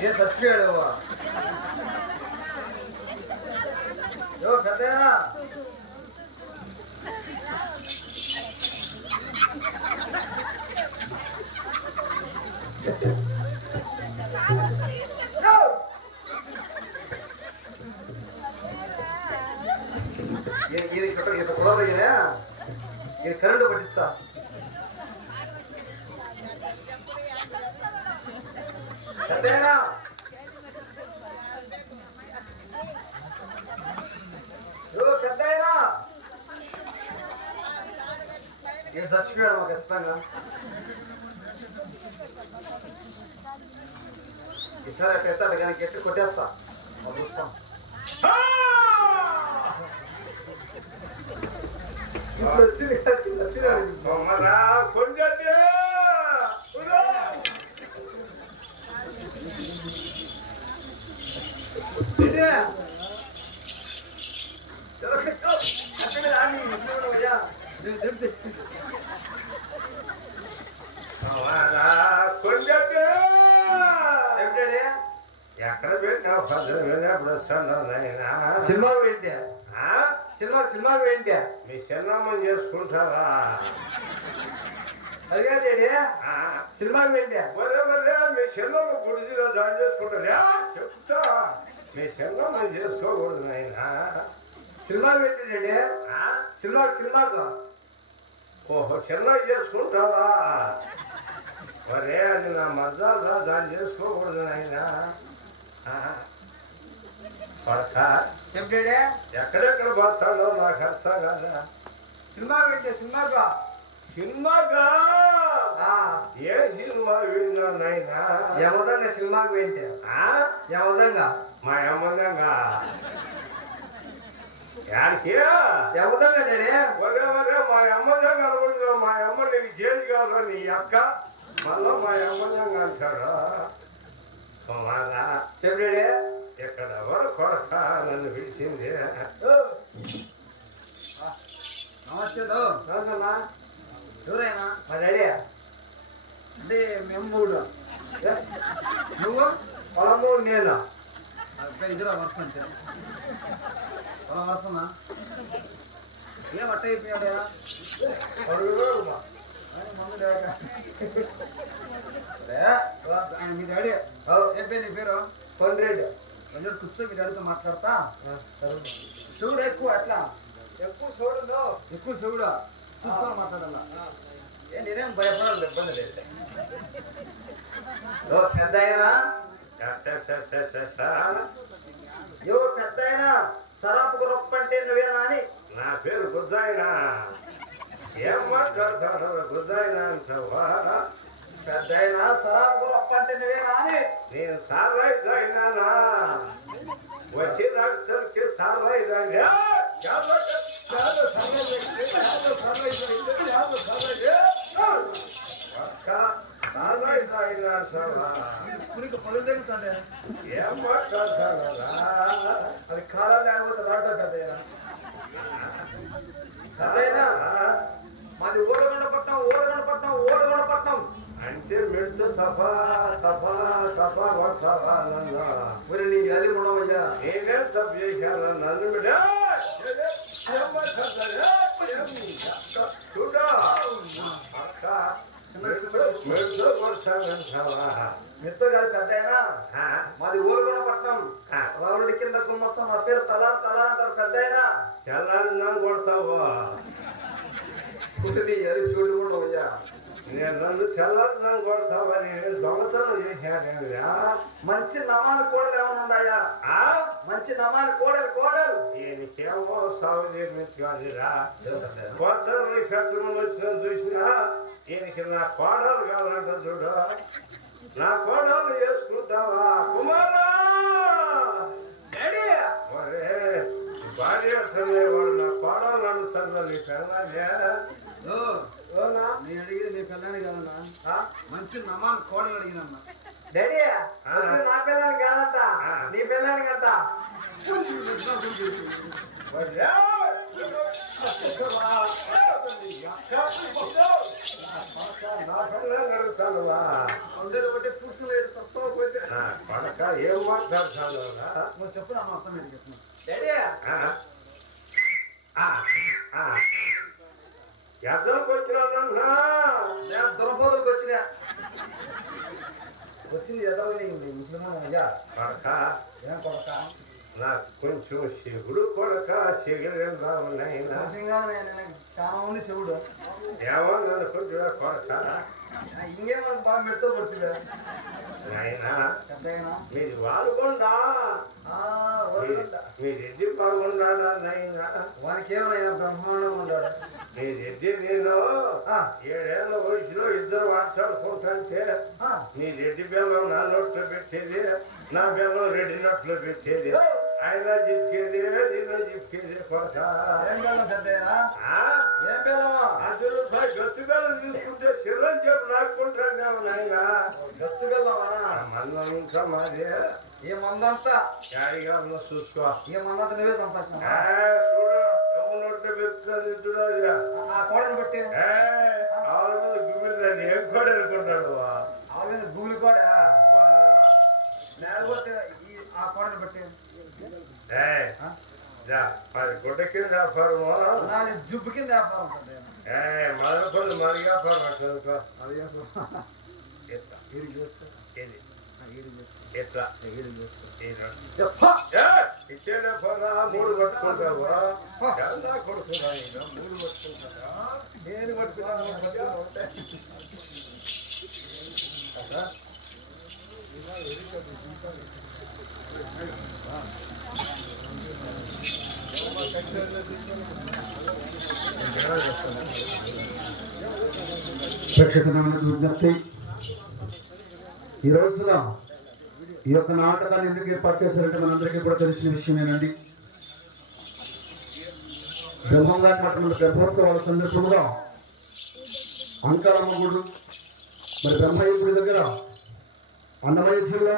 ये तस्वीर हुआ जो कहते हैं ना ये तो खुला रही है ये करंट पड़ता कहते हैं ना जो कहते हैं ना ये सस्पेंड हो ఖచ్చితంగా ఈసారి అట్టేస్తాడు కానీ గట్టి కొట్టేస్తా వచ్చింది కొంచెం ఎక్కడ పెట్టావు సినిమా ఏంటి సినిమా ఏంటి మీ చిన్నమ్మని చేసుకుంటారా అదే సినిమా ఏంటి మీ చిన్నమ్మ గుడిలో జాయిన్ చేసుకుంటారా చెప్తా మీ చిన్నమ్మని చేసుకోకూడదు నాయన సినిమా ఏంటి సినిమాకు ఓహో చిన్న చేసుకుంటావా మరే అది నా మజాగా దాన్ని చేసుకోకూడదు నాయన చెప్తాడే ఎక్కడెక్కడ పోతాడో నాకు అర్థం కదా సినిమా ఏంటి సినిమాగా ఏ సినిమా వెళ్ళినా నాయన యమదంగా సినిమాకు ఏంటి యమదంగా మా యమదంగా యాడికి యమదంగా ఒరే మా అమ్మదంగా అనుకుంటున్నా మా అమ్మ నీకు జైలు కాదు నీ అక్క మళ్ళా మా అమ్మదంగా అంటాడు చెప్పాడే ఎక్కడ వరకు కొరక నన్ను పిలిచింది నమస్తే ఎవరైనా మా డాడీ అంటే మేము మూడు నువ్వు పొలము నేను ఇద్దరు వరుస అంటే పొలం వరుసనా ఏం అట్ట అయిపోయాడా మీ డాడీ ఏం పేరు నీ పేరు కొండ్రెడ్డి కొంచెం కూర్చో మీ డాడీతో మాట్లాడతా చూడు ఎక్కువ అట్లా ఎక్కువ చూడు చూసుకొని మాట్లాడాలా నేనేం భయపడాలి ఇబ్బంది లేదు పెద్ద అయినా పెద్ద అయినా సరాపు గొప్ప అంటే నువ్వేనా అని నా పేరు బుద్ధాయినా ఏం మాట్లాడతాడు బుద్ధాయినా అంటావా పెద్ద అయినా సరాపు గొప్ప అంటే నువ్వేనా అని నేను సారాయి తాగినానా వచ్చి రాక్షలకి సారాయి తాగా ఏం మాట్లాడతాడా అది కాలా లేకపోతే రాటో కదైనా మాది ఓడగొండపట్నం అంటే మెడుతూ సఫా మరి నీకు అది ఉండవయ్యా నేనేం తప్పు చేశాను నన్ను చూడా మెత్త కాదు పెద్ద అయినా మాది ఓడగొండపట్నం రావుడి కిందకు మొత్తం మా పేరు తలారు అంటారు పెద్ద అయినా తెల్లారి నన్ను కొడతావు నీ అది చూడు కూడా పోయా నేను నన్ను తెల్లారి నన్ను కొడతావని దొంగతనం చేశాను మంచి నమాని కోడలు ఏమైనా ఉన్నాయా మంచి నమాని కోడలు ఈయనకేమో సాగు నిర్మించుకోనిరా కొత్త పెద్దలు వచ్చిన చూసినా ఈయనకి నా కోడలు కావాలంట చూడు నా కోడలు వేసుకుంటావా కుమారా భార్య వాడు నా కోడలు అడుగుతాను నీ పెళ్ళాలి నేను అడిగేది నీ పిల్లని కదన్నా మంచి నమాన్ కోడలు అడిగినమ్మా డాడీ నా పిల్లని కాదంట నీ పిల్లని కంట నా పిల్లని అడుగుతాను ఉండేది ఒకటి పూసలేడు సస్సవ పోతే పడక ఏం మాట్లాడుతాను నువ్వు చెప్పు నా మొత్తం ఏంటి చెప్తున్నా డాడీ ఎద్దరికి వచ్చినా దురబోదలకు వచ్చింది ఎదవని ముస్లిమాన్ అయ్యా కొడక ఏం కొడక నాకు కొంచెం శివుడు కొడక శిగరేం రావున్నాయినా చాలా ఉంది శివుడు ఏమో నన్ను కొంచెం కొడక ఇంకేమో బాగా మెడతో కొడుతుందా నాయనా పెద్దయినా మీది వాడుకుండా మీ రెడ్డి బాగున్నాడా నాయనా వానికి ఏమైనా బ్రహ్మాండంగా ఉన్నాడు మీ రెడ్డి నేను 7 ఏళ్ల వయసులో ఇద్దరు మాట్లాడుకుంటుంటే మీ రెడ్డి బెల్లం నా నోట్లో పెట్టేది నా బెల్లం రెడ్డి నోట్లో పెట్టేది ఆయన చెప్పేది నేను చెప్పేది కొడక ఏం బెల్లం పెద్దయినా ఏం బెల్లం ₹10 గచ్చు బెల్లం తీసుకుంటే చిల్లం చెప్పు నాకుంటాను నాయన గచ్చు బెల్లమా మందం ఇంకా మాది ఏ మందంతా యాడిగా చూసుకో ఏ మందంతా నువ్వే సంపాదించిన నోట్లో పెడుతుంది చూడాలి ఆ కోడని బట్టి ఆవిడ మీద గుమ్మిందని ఏం కూడా అనుకుంటాడు ఆవిడ భూమి కూడా లేకపోతే ఆ కోడని బట్టి మరి గుడ్డ కింద వ్యాపారం నాది జుబ్బు కింద వ్యాపారం మొదలు మరి వ్యాపారం చదువుకో ఎట్లా ఇచ్చేడే పర్రా 3 పట్టుకుంటావా కొడుకున్నా 3 పట్టుకుంటారా నేను పట్టుకున్నా ప్రేక్షకులకు విజ్ఞప్తి ఈ రోజున ఈ యొక్క నాటకాన్ని ఎందుకు ఏర్పాటు చేశారంటే మనందరికీ కూడా తెలిసిన విషయమేనండి. బ్రహ్మంగారి పట్టణంలో బ్రహ్మోత్సవాల సందర్భంగా అంకాలమ్మ గుడు మరి బ్రహ్మయ్య గుడి దగ్గర అన్నమయ్య జిల్లా